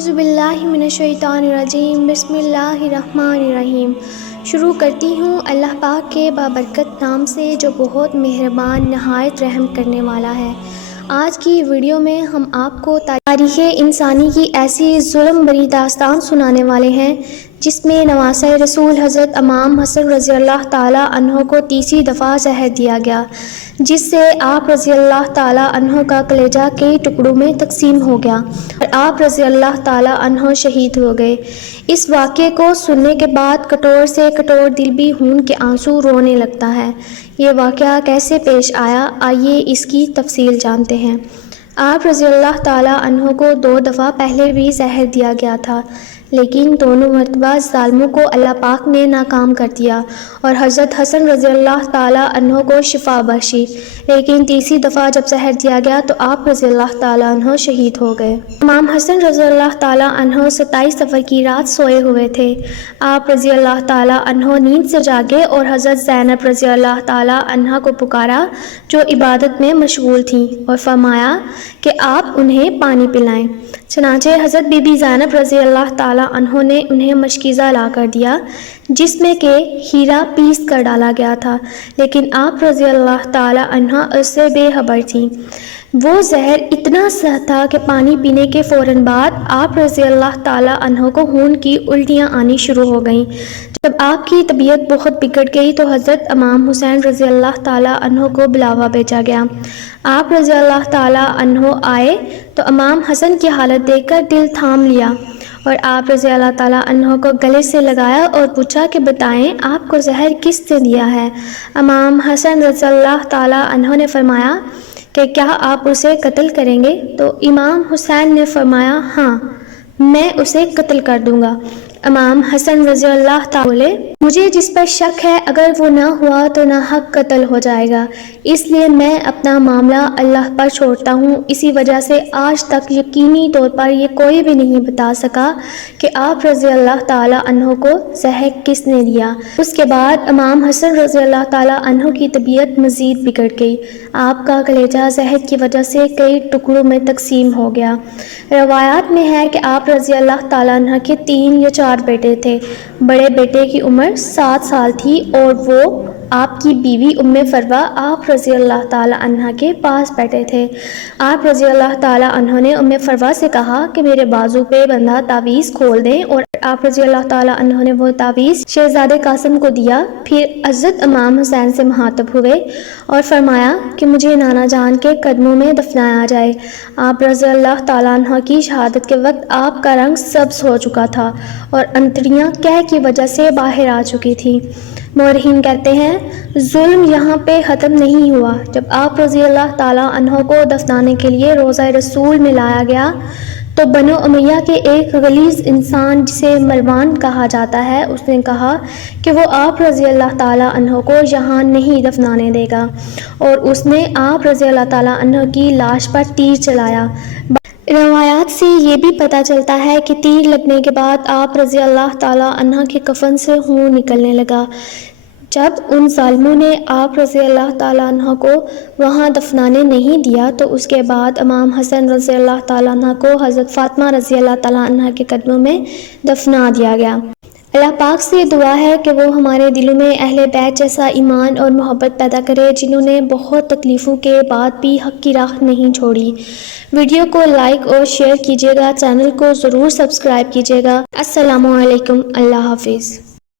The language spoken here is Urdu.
اعوذ باللہ من الشیطان الرجیم، بسم اللہ الرحمن الرحیم۔ شروع کرتی ہوں اللہ پاک کے بابرکت نام سے جو بہت مہربان نہایت رحم کرنے والا ہے۔ آج کی ویڈیو میں ہم آپ کو تاریخ انسانی کی ایسی ظلم بری داستان سنانے والے ہیں جس میں نواسہ رسول حضرت امام حسن رضی اللہ تعالیٰ عنہ کو تیسری دفعہ زہر دیا گیا، جس سے آپ رضی اللہ تعالیٰ عنہ کا کلیجہ کئی ٹکڑوں میں تقسیم ہو گیا اور آپ رضی اللہ تعالیٰ عنہ شہید ہو گئے۔ اس واقعے کو سننے کے بعد کٹور سے کٹور دل بھی خون کے آنسو رونے لگتا ہے۔ یہ واقعہ کیسے پیش آیا، آئیے اس کی تفصیل جانتے ہیں۔ آپ رضی اللہ تعالیٰ عنہ کو 2 دفعہ پہلے بھی زہر دیا گیا تھا، لیکن دونوں مرتبہ ظالموں کو اللہ پاک نے ناکام کر دیا اور حضرت حسن رضی اللہ تعالیٰ عنہ کو شفا بخشی، لیکن تیسری دفعہ جب زہر دیا گیا تو آپ رضی اللہ تعالیٰ عنہ شہید ہو گئے۔ امام حسن رضی اللہ تعالیٰ عنہ 27 صفر کی رات سوئے ہوئے تھے۔ آپ رضی اللہ تعالیٰ عنہ نیند سے جاگے اور حضرت زینب رضی اللہ تعالیٰ عنہ کو پکارا جو عبادت میں مشغول تھیں، اور فرمایا کہ آپ انہیں پانی پلائیں۔ چنانچہ حضرت بی بی زینب رضی اللہ تعالیٰ عنہ نے انہیں مشکیزہ لا کر دیا جس میں کہ ہیرا پیس کر ڈالا گیا تھا، لیکن آپ رضی اللہ تعالیٰ عنہ اس سے بے خبر تھیں۔ وہ زہر اتنا سخت تھا کہ پانی پینے کے فوراً بعد آپ رضی اللہ تعالیٰ عنہ کو خون کی الٹیاں آنی شروع ہو گئیں۔ جب آپ کی طبیعت بہت بگڑ گئی تو حضرت امام حسین رضی اللہ تعالیٰ عنہ کو بلاوا بھیجا گیا۔ آپ رضی اللہ تعالیٰ عنہ آئے تو امام حسن کی حالت دیکھ کر دل تھام لیا اور آپ رضی اللہ تعالیٰ عنہ کو گلے سے لگایا اور پوچھا کہ بتائیں آپ کو زہر کس نے دیا ہے؟ امام حسن رضی اللہ تعالیٰ عنہ نے فرمایا کہ کیا آپ اسے قتل کریں گے؟ تو امام حسین نے فرمایا ہاں، میں اسے قتل کر دوں گا۔ امام حسن رضی اللہ تعالیٰ بولے مجھے جس پر شک ہے اگر وہ نہ ہوا تو ناحق قتل ہو جائے گا، اس لیے میں اپنا معاملہ اللہ پر چھوڑتا ہوں۔ اسی وجہ سے آج تک یقینی طور پر یہ کوئی بھی نہیں بتا سکا کہ آپ رضی اللہ تعالیٰ عنہ کو زہر کس نے دیا۔ اس کے بعد امام حسن رضی اللہ تعالیٰ عنہ کی طبیعت مزید بگڑ گئی۔ آپ کا کلیجہ زہر کی وجہ سے کئی ٹکڑوں میں تقسیم ہو گیا۔ روایات میں ہے کہ آپ رضی اللہ تعالیٰ عنہ کے 3 یا 4 بیٹے تھے۔ بڑے بیٹے کی عمر 7 سال تھی اور وہ آپ کی بیوی ام فروہ آپ رضی اللہ تعالیٰ عنہ کے پاس بیٹھے تھے۔ آپ رضی اللہ تعالیٰ عنہ نے ام فروہ سے کہا کہ میرے بازو پہ بندھا تعویذ کھول دیں، اور آپ رضی اللہ تعالیٰ عنہ نے وہ تعویذ شہزادے قاسم کو دیا۔ پھر حضرت امام حسین سے مخاطب ہوئے اور فرمایا کہ مجھے نانا جان کے قدموں میں دفنایا جائے۔ آپ رضی اللہ تعالیٰ عنہ کی شہادت کے وقت آپ کا رنگ سبز ہو چکا تھا اور انتڑیاں قے کی وجہ سے باہر آ چکی تھیں۔ مورخین کہتے ہیں ظلم یہاں پہ ختم نہیں ہوا۔ جب آپ رضی اللہ تعالیٰ عنہ کو دفنانے کے لیے روضہ رسول میں لایا گیا تو بنو امیہ کے ایک غلیظ انسان جسے مروان کہا جاتا ہے، اس نے کہا کہ وہ آپ رضی اللہ تعالیٰ عنہ کو یہاں نہیں دفنانے دے گا، اور اس نے آپ رضی اللہ تعالیٰ عنہ کی لاش پر تیر چلایا۔ روایات سے یہ بھی پتہ چلتا ہے کہ تیر لگنے کے بعد آپ رضی اللہ تعالیٰ عنہ کے کفن سے خون نکلنے لگا۔ جب ان ظالموں نے آپ رضی اللہ تعالیٰ عنہ کو وہاں دفنانے نہیں دیا تو اس کے بعد امام حسن رضی اللہ تعالیٰ عنہ کو حضرت فاطمہ رضی اللہ تعالیٰ عنہ کے قدموں میں دفنا دیا گیا۔ اللہ پاک سے دعا ہے کہ وہ ہمارے دلوں میں اہل بیت جیسا ایمان اور محبت پیدا کرے جنہوں نے بہت تکلیفوں کے بعد بھی حق کی راہ نہیں چھوڑی۔ ویڈیو کو لائک اور شیئر کیجیے گا، چینل کو ضرور سبسکرائب کیجیے گا۔ السلام علیکم، اللہ حافظ۔